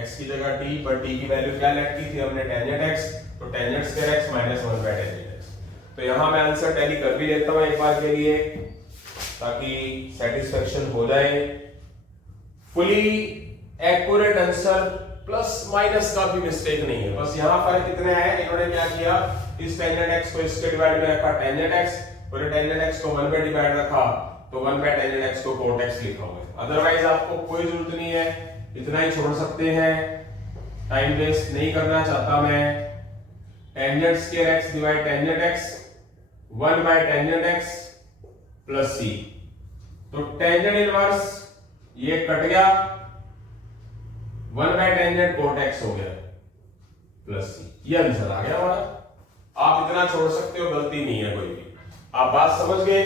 x की जगह t, पर t की वैल्यू क्या लेट की थी हमने, टेंजेंट x, तो tangent square x minus 1 bye tangent x। तो यहाँ मैं आंसर टैली कर भी लेता हूँ एक बार के लिए ताकि सेटिस्फेक्शन हो जाए। Fully accurate answer, plus minus का भी मिस्टेक नहीं है, बस यहाँ फर्क कितना है, इन्होंने क्या किया, इस टेंजेंट x को इसके डिवाइड में रखा टेंजेंट x, और टेंजेंट x को 1 पे डिवाइड रखा तो 1 पे टेंजेंट x को कोट x लिखा हुआ है। अदरवाइज आपको कोई जरूरत नहीं है, इतना ही छोड़ सकते हैं, टाइम वेस्ट नहीं करना चाहता मैं। Tangent square x divide tangent x 1 bye tangent x plus c, तो टेंजेंट इनवर्स ये कट गया, 1 बाय टेंजेंट कोट x हो गया प्लस c, ये आंसर आ गया हमारा। आप इतना छोड़ सकते हो, गलती नहीं है कोई भी। आप बात समझ गए?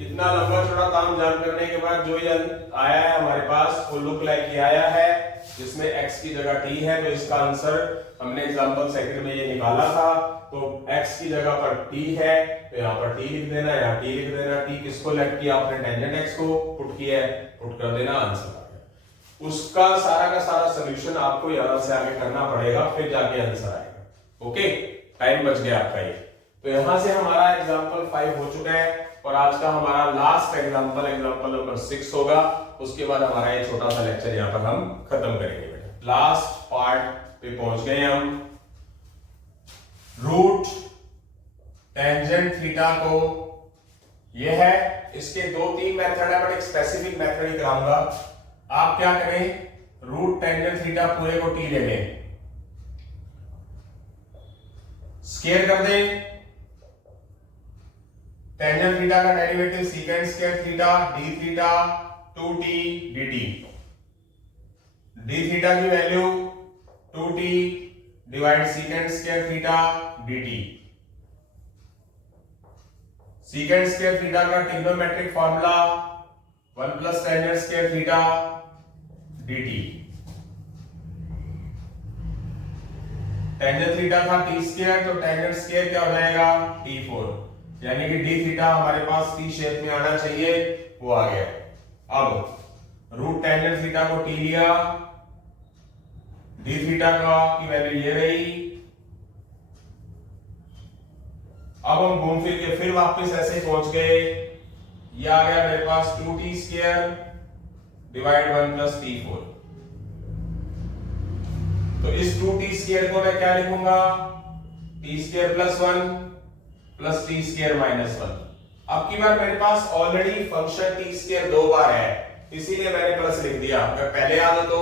इतना लंबा चौड़ा काम जान करने के बाद जो ये आया है हमारे पास, वो लुक लाइक ये आया है, जिसमें x की जगह t है, तो इसका आंसर हमने एग्जांपल सेकंड में ये निकाला था, तो x की जगह पर t है तो यहाँ पर t लिख देना, यहाँ t लिख देना। t किसको लेट किया आपने, टेंजेंट x को पुट किया है, पुट कर देना, आंसर आ गया। उसका सारा का सारा सॉल्यूशन आपको यहां से आगे करना पड़ेगा, फिर जाके आंसर आएगा। ओके, टाइम बच गया आपका ये। तो यहां से हमारा एग्जांपल 5 हो चुका है और आज का हमारा लास्ट एग्जांपल नंबर 6 होगा। उसके बाद हमारा ये छोटा सा लेक्चर यहां पर हम खत्म करेंगे बेटा। लास्ट पार्ट पे पहुंच गए हम। रूट टेंजेंट थीटा को, ये है, इसके 2-3 मेथड है, बट एक स्पेसिफिक मेथड ही कराऊंगा। आप क्या करें, रूट टेंजेंट थीटा पूरे को t ले लें, स्क्वायर कर दें, टेंजेंट थीटा का derivative secant square theta d theta 2t dt, d theta की value 2t divide secant square theta dt। Secant square theta का trigonometric formula 1 plus tangent square theta dt। Tangent theta था t square, तो tangent square क्या हो जाएगा, t4, यानी कि d theta हमारे पास t शेप में आना चाहिए, वो आ गया। अब रूट टेंजेंट थीटा को t लिया, d थीटा का की वैल्यू ये रही। अब हम घूम फिर के फिर वापस ऐसे पहुंच गए, ये आ गया मेरे पास 2t square divide 1 plus t4। तो इस 2t स्क्वायर को मैं क्या लिखूंगा, t square plus 1 plus t square minus 1। अब की बार मेरे पास ऑलरेडी फंक्शन t स्क्वायर 2 बार है, इसीलिए मैंने प्लस लिख दिया। अगर पहले आता तो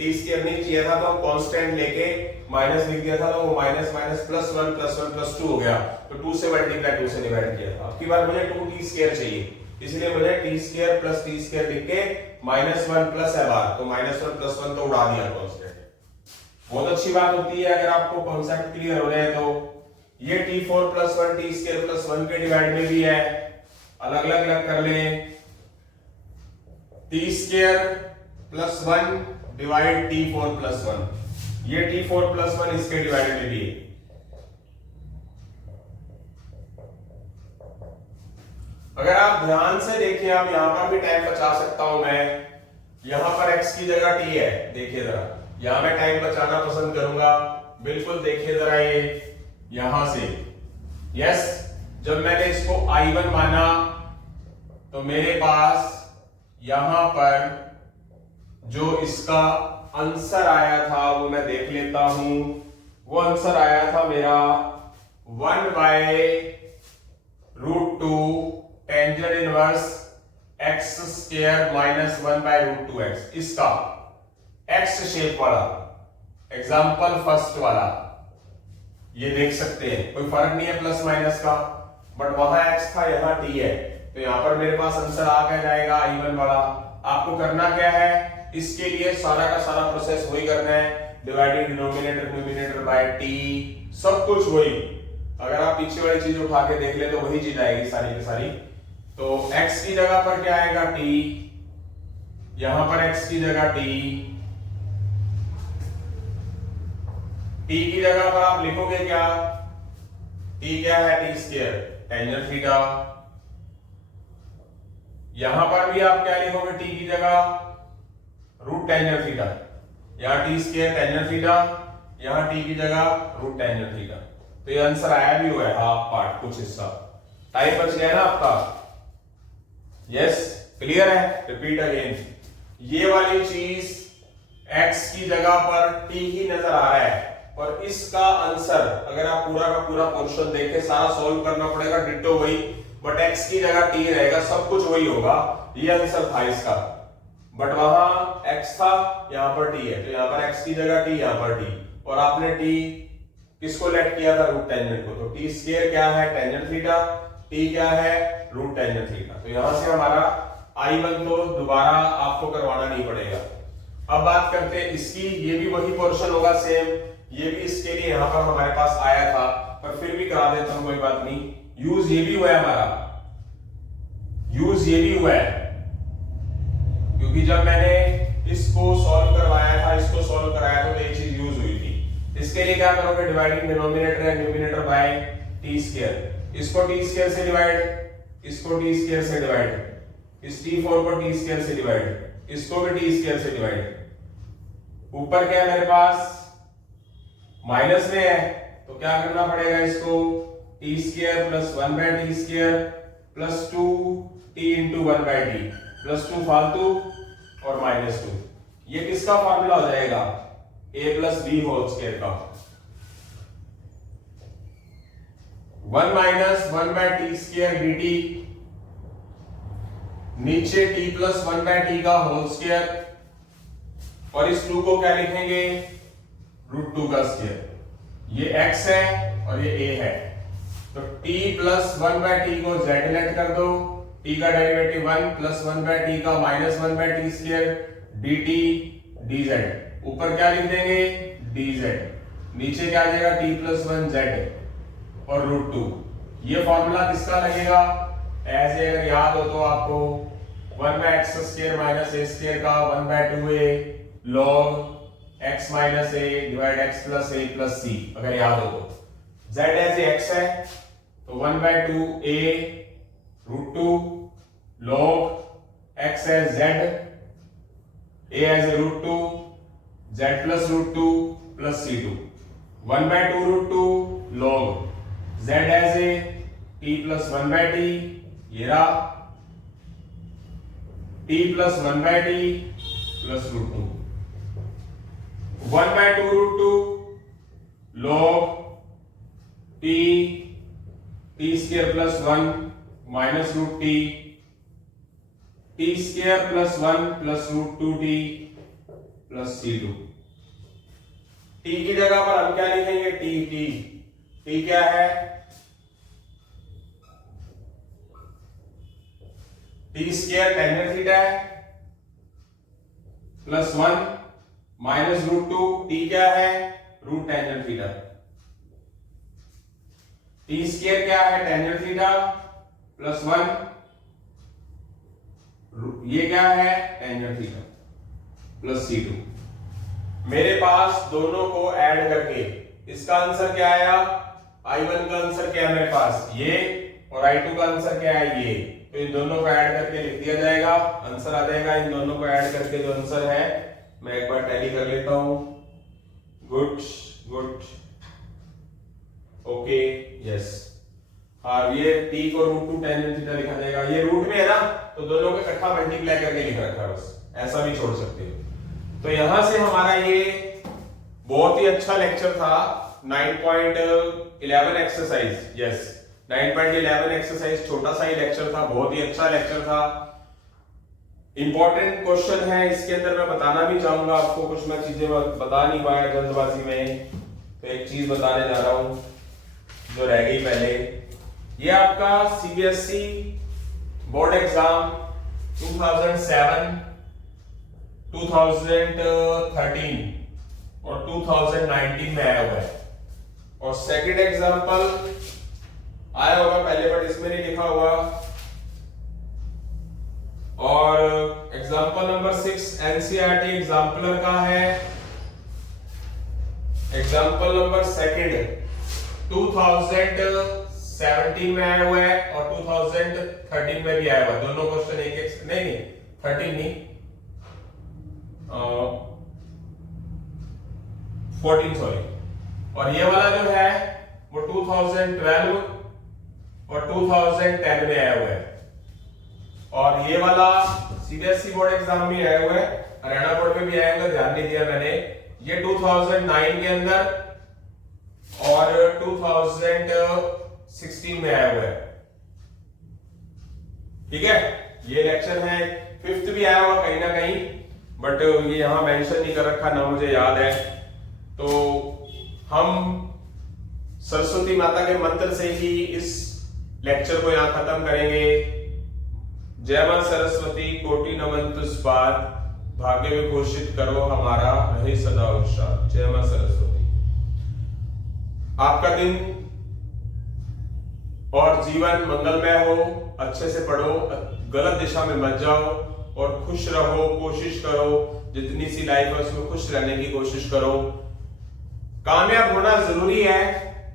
t स्क्वायर नहीं चाहिए था, तो हम कांस्टेंट लेके माइनस लिख दिया था, तो वो माइनस माइनस प्लस 1 प्लस 2 हो गया, तो 2 से मल्टीप्लाई 2 से डिवाइड किया था। अब की बार मुझे 2t स्क्वायर चाहिए, इसलिए मुझे t square plus t square लिख के -1 प्लस है बार, तो -1 प्लस 1 तो उड़ा दिया कांस्टेंट। बहुत अच्छी बात होती है अगर आपको कॉन्सेप्ट क्लियर हो जाए। तो ये t4 plus 1 t square plus 1 के डिवाइड में भी है, अलग अलग कर लें, t square plus 1 divide t4 plus 1, ये t4 प्लस 1 इसके डिवाइड में भी है। अगर आप ध्यान से देखें, आप यहां पर भी टाइम बचा सकता हूं मैं, यहां पर x की जगह t है, देखिए जरा, यहां मैं टाइम बचाना पसंद करूंगा। बिल्कुल देखिए जरा, ये यहां से, यस, जब मैंने इसको I1 माना तो मेरे पास यहां पर जो इसका आंसर आया था वो मैं देख लेता हूं। वो आंसर आया था मेरा 1 by root 2 tangent inverse x square minus 1 by root 2x, इसका x शेप वाला एग्जांपल फर्स्ट वाला, ये देख सकते हैं, कोई फर्क नहीं है प्लस माइनस का, बट वहां x था, यहाँ t है, तो यहां पर मेरे पास आंसर आ क्या जाएगा, I1 वाला। आपको करना क्या है, इसके लिए सारा का सारा प्रोसेस वही करना है, dividing denominator numerator bye t, सब कुछ वही। अगर आप पीछे वाली चीज उठा के देख ले तो वही चीज आएगी सारी की सारी। तो x की जगह पर क्या आएगा, t, यहां पर x की जगह t की जगह पर आप लिखोगे क्या, t क्या है, t स्क्वायर टेंजेंट थीटा यहां पर भी आप क्या लिखोगे, टी की जगह रूट टेंजेंट थीटा, यहाँ टी स्क्वायर टेंजेंट थीटा, यहाँ टी की जगह रूट टेंजेंट थीटा। तो ये आंसर आया भी हुआ है हाफ पार्ट, कुछ हिस्सा टाइम बच गया ना आपका। यस, क्लियर है। रिपीट अगेन, ये वाली चीज x की जगह पर t ही नजर आ रहा है, और इसका आंसर अगर आप पूरा का पूरा पोर्शन देखें, सारा सॉल्व करना पड़ेगा, डिट्टो वही, बट x की जगह t रहेगा, सब कुछ वही होगा। ये आंसर था इसका, बट वहां x था, यहां पर t है, तो यहां पर x की जगह t, यहां पर t, और आपने t किसको लेट किया था, रूट टेंजेंट को। तो t स्क्वायर क्या है, टेंजेंट थीटा, t क्या है, रूट टेंजेंट थीटा। तो यहां से हमारा I1 तो दोबारा आपको करवाना नहीं पड़ेगा। अब बात करते हैं इसकी, ये भी वही पोर्शन होगा सेम, ये भी इसके लिए यहां पर हमारे पास आया था, पर फिर भी करा देता हूं, कोई बात नहीं। यूज ये भी हुआ है हमारा, यूज ये भी हुआ है, क्योंकि जब मैंने इसको सॉल्व करवाया था, इसको सॉल्व कराया था, तो ये चीज यूज हुई थी। इसके लिए क्या करोगे, dividing denominator and numerator bye T square. इसको टी स्क्वायर से डिवाइड, इसको टी स्क्वायर से डिवाइड, इस t4 को टी स्क्वायर से डिवाइड, इसको भी टी स्क्वायर से डिवाइड। ऊपर क्या है मेरे पास, माइनस में है, तो क्या करना पड़ेगा इसको, T square plus 1 by T square plus 2 T into 1 by T plus 2 फालतू और माइनस 2। ये किसका फॉर्मूला हो जाएगा, a plus B whole square का। 1 minus 1 by T square D T, नीचे t प्लस 1 बाय टी का होल स्क्वायर, और इस 2 को क्या लिखेंगे, रूट 2 का स्क्वायर। ये x है और ये a है, तो t प्लस 1 बाय टी को z लेट कर दो, t का डेरिवेटिव 1 प्लस 1 बाय टी का minus 1 by T square dt dz। ऊपर क्या लिख देंगे, dz, नीचे क्या आ जाएगा, t प्लस 1 z और रूट 2। ये फॉर्मूला किसका लगेगा, ऐसे अगर याद हो तो आपको 1 by X square minus A square का 1 by 2a log x minus a divide x plus a plus c, अगर याद हो तो। z एज x है, तो 1 by 2a root 2 log x as z, a as root 2, z plus root 2 plus c2। 1 by 2 root 2 log z as a t plus 1 by t, ये रहा t plus 1 by t plus root 2। 1 by 2 root 2 log t square plus 1 minus root t square plus 1 plus root 2t plus c2। t की जगह पर हम क्या लिखेंगे, t क्या है, टी स्क्वायर टेंजेंट थीटा है प्लस 1 माइनस रूट 2, टी क्या है, root tangent theta. T square क्या है, टेंजेंट थीटा प्लस 1, ये क्या है, टेंजेंट थीटा प्लस c2। मेरे पास दोनों को ऐड करके इसका आंसर क्या आया, I1 का आंसर क्या है मेरे पास, ये, और I2 का आंसर क्या है, ये। तो इन दोनों को ऐड करके लिख दिया जाएगा, आंसर आ जाएगा। इन दोनों को ऐड करके जो आंसर है, मैं एक बार टैली कर लेता हूं। Good good, okay, yes. और ये t को रूट 2 टेंजेंट थीटा लिखा जाएगा, ये रूट में है ना, तो दोनों को इकट्ठा मल्टीप्लाई करके लिख रखा है, बस ऐसा भी छोड़ सकते हो। तो यहां से हमारा ये बहुत ही अच्छा लेक्चर था, 9.11 एक्सरसाइज, यस 9.11 एक्सरसाइज, छोटा सा ही लेक्चर था, बहुत ही अच्छा लेक्चर था। इंपॉर्टेंट क्वेश्चन है इसके अंदर, मैं बताना भी चाहूंगा आपको, कुछ मैं चीजें बता नहीं पाया जल्दबाजी में, तो एक चीज बताने जा रहा हूं जो रह गई पहले। ये आपका सीबीएसई बोर्ड एग्जाम 2007, 2013 और 2019 में आया हुआ है, और सेकंड एग्जाम्पल आया होगा पहले, बट इसमें नहीं लिखा हुआ। और एग्जाम्पल नंबर 6 एनसीईआरटी एग्जाम्पलर का है। एग्जाम्पल नंबर सेकंड 2007 17 में आया हुआ है और 2013 में भी आया हुआ है। दोनों क्वेश्चन एक एक नहीं 13 नहीं 14 सॉरी। और ये वाला जो है वो 2012 और 2010 में आया हुआ है। और ये वाला सीबीएसई बोर्ड एग्जाम में आया हुआ है, हरियाणा बोर्ड में भी आया हुआ है, ध्यान नहीं दिया मैंने। ये 2009 के अंदर और 2016 में आया हुआ है। ठीक है, ये लेक्चर है। 5th भी आया हुआ कहीं ना कहीं, बट ये यहां मेंशन नहीं कर रखा ना, मुझे याद है। तो हम सरस्वती माता के मंत्र से ही इस लेक्चर को यहां खत्म करेंगे। जय मां सरस्वती, कोटि नमन तुझपाद, भाग्य विभूषित करो हमारा, रहे सदा उत्साह। जय मां सरस्वती। आपका दिन और जीवन मंगलमय हो, अच्छे से पढ़ो, गलत दिशा में मत जाओ और खुश रहो। कोशिश करो जितनी सी लाइफ है उसमें खुश रहने की कोशिश करो। कामयाब होना जरूरी है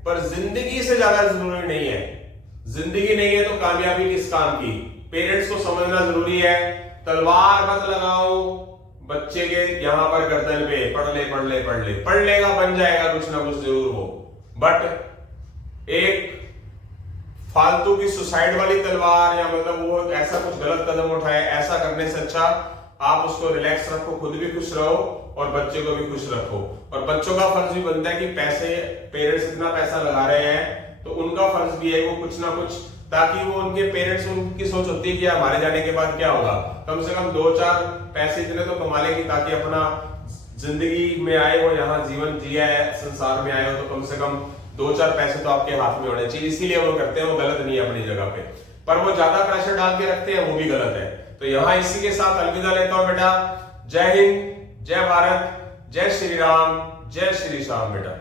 पर जिंदगी से ज्यादा जरूरी नहीं है। जिंदगी नहीं है तो कामयाबी किस काम की। पेरेंट्स को समझना जरूरी है। तलवार मत लगाओ बच्चे के यहाँ पर गर्दन पे, पढ़ ले पढ़ ले पढ़ ले, पढ़ लेगा बन जाएगा कुछ ना कुछ जरूर हो। बट एक फालतू की सुसाइड वाली तलवार या मतलब वो ऐसा कुछ गलत कदम उठाए, ऐसा करने से अच्छा आप उसको रिलैक्स रखो, खुद भी खुश रहो और बच्चे को भी खुश रखो। और बच्चों का फर्ज भी बनता है कि पैसे, पेरेंट्स इतना पैसा लगा रहे हैं तो उनका फर्ज भी है वो कुछ ना कुछ, ताकि वो उनके पेरेंट्स, उनकी सोच होती है कि हमारे जाने के बाद क्या होगा, कम से कम 2-4 पैसे इतने तो कमा लेंगे ताकि अपना जिंदगी में आए हो, यहाँ जीवन जिया है, संसार में आए हो तो कम से कम 2-4 पैसे तो आपके हाथ में होने चाहिए। इसीलिए वो करते हैं, वो गलत नहीं है अपनी जगह पे, पर वो ज्यादा प्रेशर डाल के रखते हैं, वो भी गलत है। तो यहाँ इसी के साथ अलविदा लेता हूं बेटा। जय हिंद, जय भारत, जय श्री राम, जय श्री श्याम बेटा।